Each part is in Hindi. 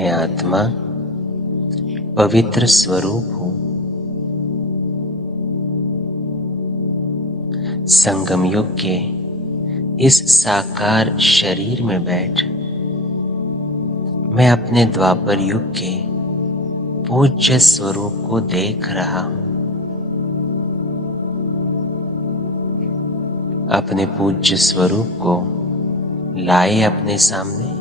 मैं आत्मा पवित्र स्वरूप हूं। संगम युग के इस साकार शरीर में बैठ मैं अपने द्वापर युग के पूज्य स्वरूप को देख रहा हूं। अपने पूज्य स्वरूप को लाए अपने सामने।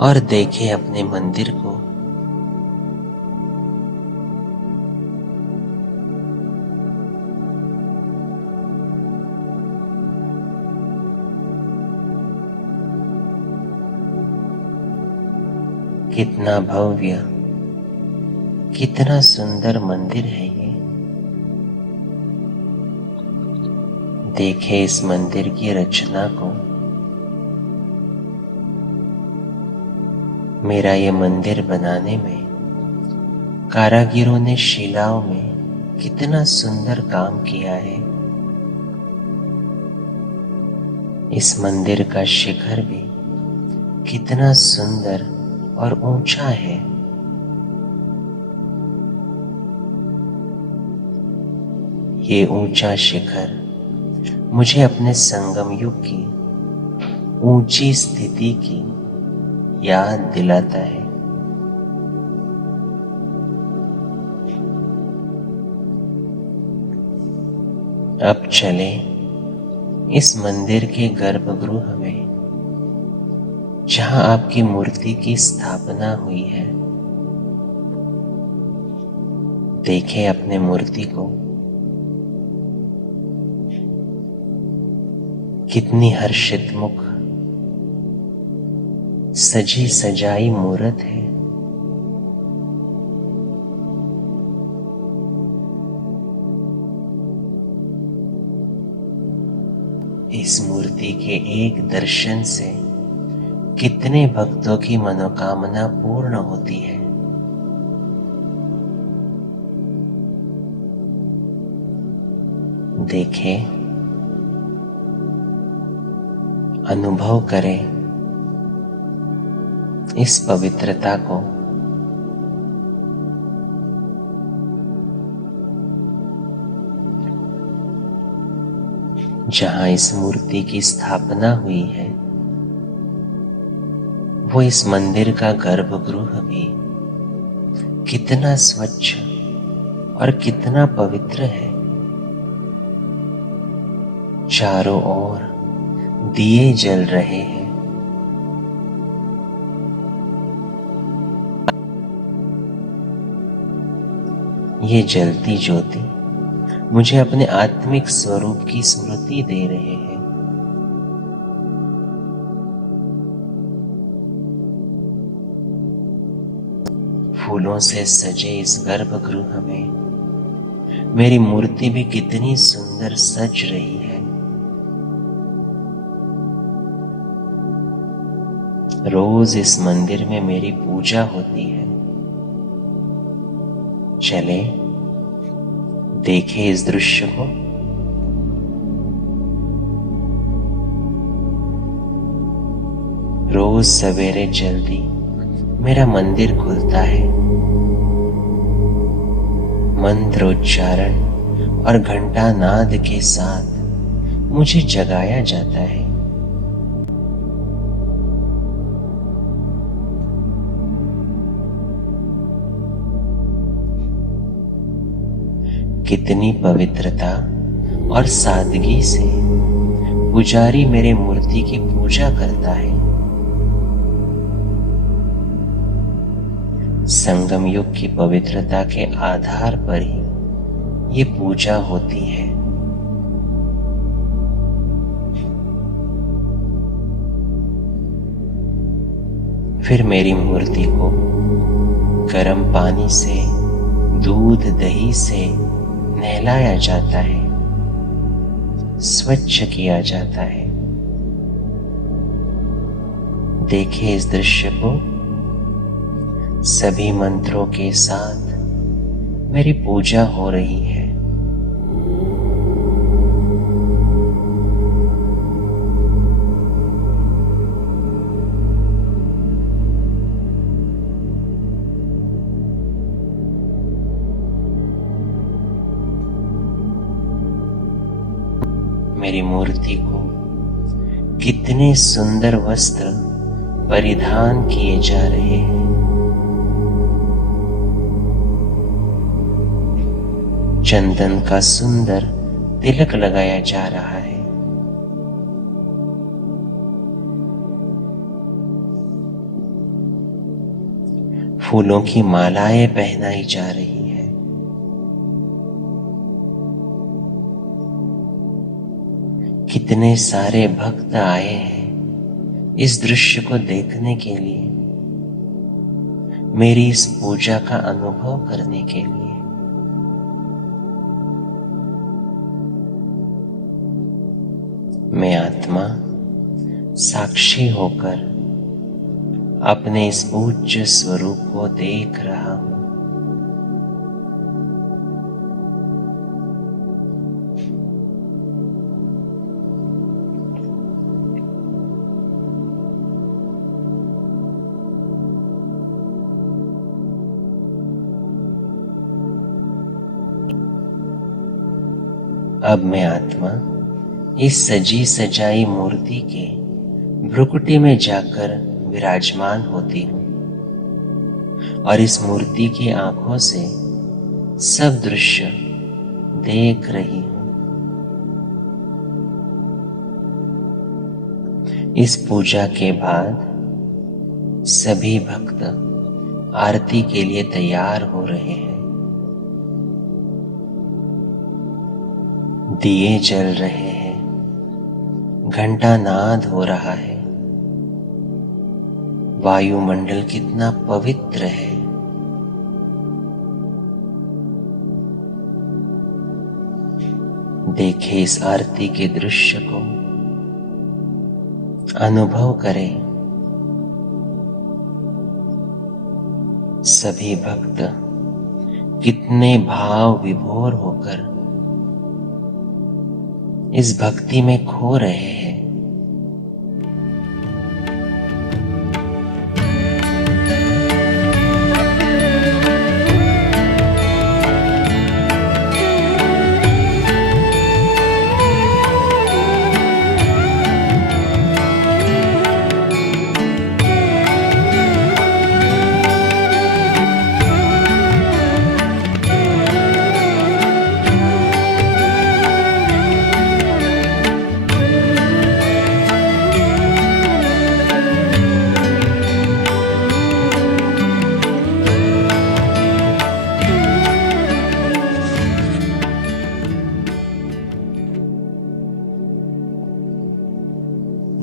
और देखे अपने मंदिर को। कितना भव्य, कितना सुंदर मंदिर है ये। देखे इस मंदिर की रचना को। मेरा ये मंदिर बनाने में कारीगरों ने शिलाओं में कितना सुंदर काम किया है। इस मंदिर का शिखर भी कितना सुंदर और ऊंचा है। ये ऊंचा शिखर मुझे अपने संगम युग की ऊंची स्थिति की याद दिलाता है। अब चले इस मंदिर के गर्भगृह में, जहां आपकी मूर्ति की स्थापना हुई है। देखें अपने मूर्ति को। कितनी हर्षित मुख, सजी सजाई मूर्त है। इस मूर्ति के एक दर्शन से कितने भक्तों की मनोकामना पूर्ण होती है। देखें, अनुभव करें इस पवित्रता को। जहां इस मूर्ति की स्थापना हुई है, वो इस मंदिर का गर्भगृह भी कितना स्वच्छ और कितना पवित्र है। चारों ओर दिए जल रहे हैं। ये जलती ज्योति मुझे अपने आत्मिक स्वरूप की स्मृति दे रहे हैं। फूलों से सजे इस गर्भगृह में मेरी मूर्ति भी कितनी सुंदर सज रही है। रोज इस मंदिर में मेरी पूजा होती है। चले देखें इस दृश्य को। रोज सवेरे जल्दी मेरा मंदिर खुलता है। मंत्रोच्चारण और घंटा नाद के साथ मुझे जगाया जाता है। कितनी पवित्रता और सादगी से पुजारी मेरे मूर्ति की पूजा करता है। संगम युग की पवित्रता के आधार पर ही ये पूजा होती है। फिर मेरी मूर्ति को गर्म पानी से, दूध दही से नहलाया जाता है, स्वच्छ किया जाता है। देखें इस दृश्य को। सभी मंत्रों के साथ मेरी पूजा हो रही है। मेरी मूर्ति को कितने सुंदर वस्त्र परिधान किए जा रहे हैं। चंदन का सुंदर तिलक लगाया जा रहा है। फूलों की मालाएं पहनाई जा रही है। कितने सारे भक्त आए हैं इस दृश्य को देखने के लिए, मेरी इस पूजा का अनुभव करने के लिए। मैं आत्मा साक्षी होकर अपने इस पूज्य स्वरूप को देख रहा हूं। अब मैं आत्मा इस सजी सजाई मूर्ति के भ्रुकुटी में जाकर विराजमान होती हूँ और इस मूर्ति की आंखों से सब दृश्य देख रही हूँ। इस पूजा के बाद सभी भक्त आरती के लिए तैयार हो रहे हैं। दिए जल रहे हैं, घंटा नाद हो रहा है। वायुमंडल कितना पवित्र है। देखें इस आरती के दृश्य को, अनुभव करें। सभी भक्त कितने भाव विभोर होकर इस भक्ति में खो रहे हैं।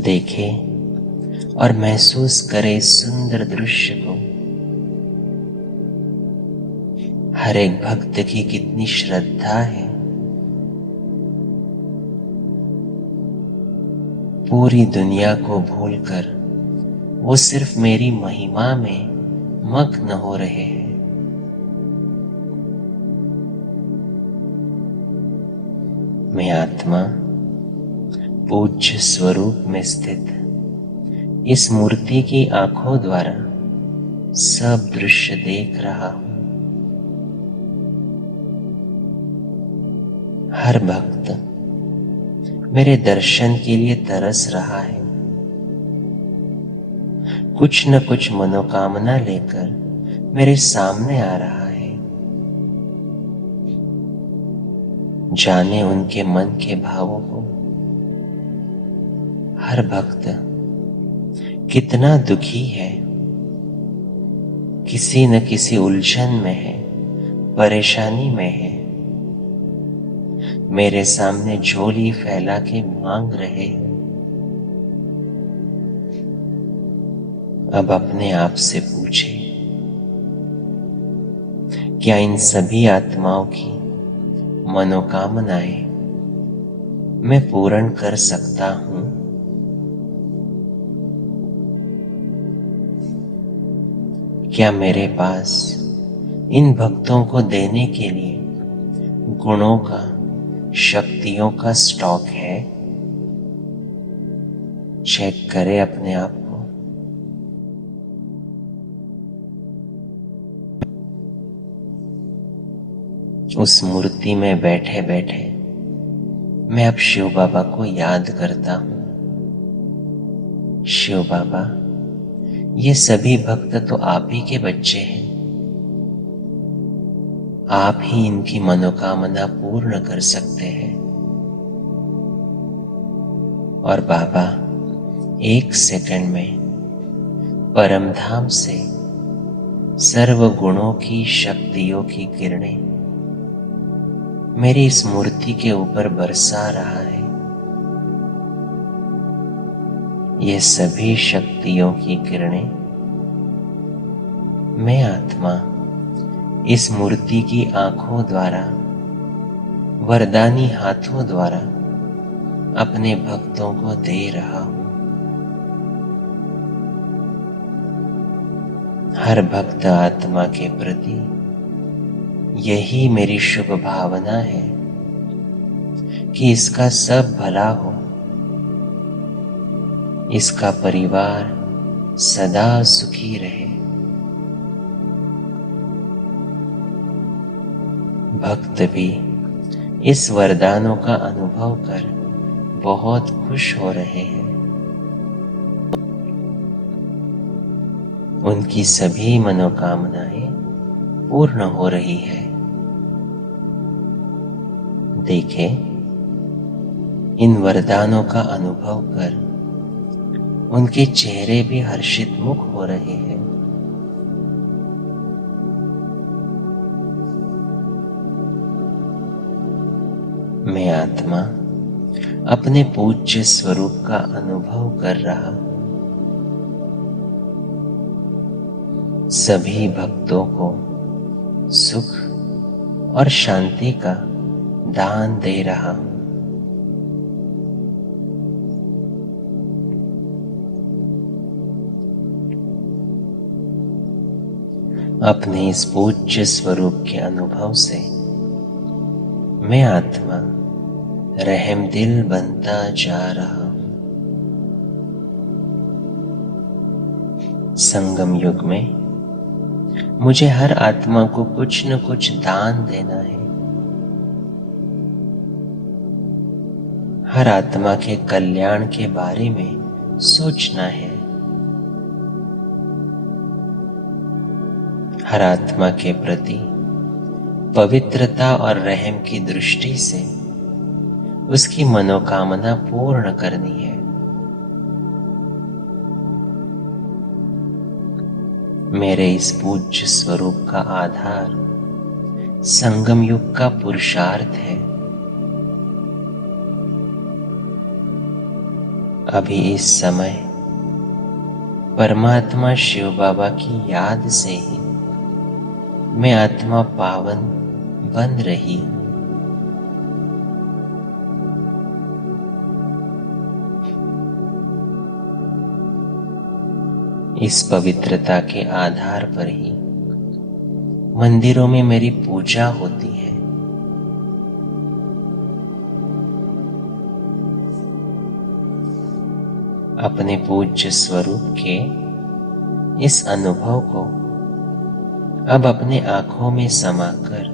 देखें और महसूस करें इस सुंदर दृश्य को। हर एक भक्त की कितनी श्रद्धा है। पूरी दुनिया को भूलकर वो सिर्फ मेरी महिमा में मग्न हो रहे हैं। मैं आत्मा पूज्य स्वरूप में स्थित इस मूर्ति की आंखों द्वारा सब दृश्य देख रहा हूं। हर भक्त मेरे दर्शन के लिए तरस रहा है। कुछ न कुछ मनोकामना लेकर मेरे सामने आ रहा है। जाने उनके मन के भावों को। हर भक्त कितना दुखी है, किसी न किसी उलझन में है, परेशानी में है। मेरे सामने झोली फैला के मांग रहे हैं। अब अपने आप से पूछे, क्या इन सभी आत्माओं की मनोकामनाएं मैं पूर्ण कर सकता हूं? क्या मेरे पास इन भक्तों को देने के लिए गुणों का, शक्तियों का स्टॉक है? चेक करें अपने आप को। उस मूर्ति में बैठे बैठे मैं अब शिव बाबा को याद करता हूँ। शिव बाबा, ये सभी भक्त तो आप ही के बच्चे हैं। आप ही इनकी मनोकामना पूर्ण कर सकते हैं। और बाबा, 1 सेकंड में परमधाम से सर्व गुणों की शक्तियों की किरणें मेरी इस मूर्ति के ऊपर बरसा रहा है। ये सभी शक्तियों की किरणें मैं आत्मा इस मूर्ति की आंखों द्वारा, वरदानी हाथों द्वारा अपने भक्तों को दे रहा हूं। हर भक्त आत्मा के प्रति यही मेरी शुभ भावना है कि इसका सब भला हो, इसका परिवार सदा सुखी रहे। भक्त भी इस वरदानों का अनुभव कर बहुत खुश हो रहे हैं। उनकी सभी मनोकामनाएं पूर्ण हो रही है। देखें, इन वरदानों का अनुभव कर उनके चेहरे भी हर्षित मुख हो रहे हैं। मैं आत्मा अपने पूज्य स्वरूप का अनुभव कर रहा हूं। सभी भक्तों को सुख और शांति का दान दे रहा हूं। अपने इस पूज्य स्वरूप के अनुभव से मैं आत्मा रहमदिल बनता जा रहा हूं। संगम युग में मुझे हर आत्मा को कुछ न कुछ दान देना है। हर आत्मा के कल्याण के बारे में सोचना है। हर आत्मा के प्रति पवित्रता और रहम की दृष्टि से उसकी मनोकामना पूर्ण करनी है। मेरे इस पूज्य स्वरूप का आधार संगम युग का पुरुषार्थ है। अभी इस समय परमात्मा शिव बाबा की याद से ही मैं आत्मा पावन बन रही हूं। इस पवित्रता के आधार पर ही मंदिरों में मेरी पूजा होती है। अपने पूज्य स्वरूप के इस अनुभव को अब अपने आंखों में समाकर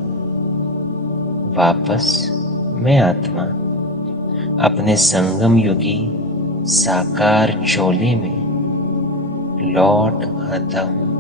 वापस मैं आत्मा अपने संगम युगी साकार चोले में लौट आता हूं।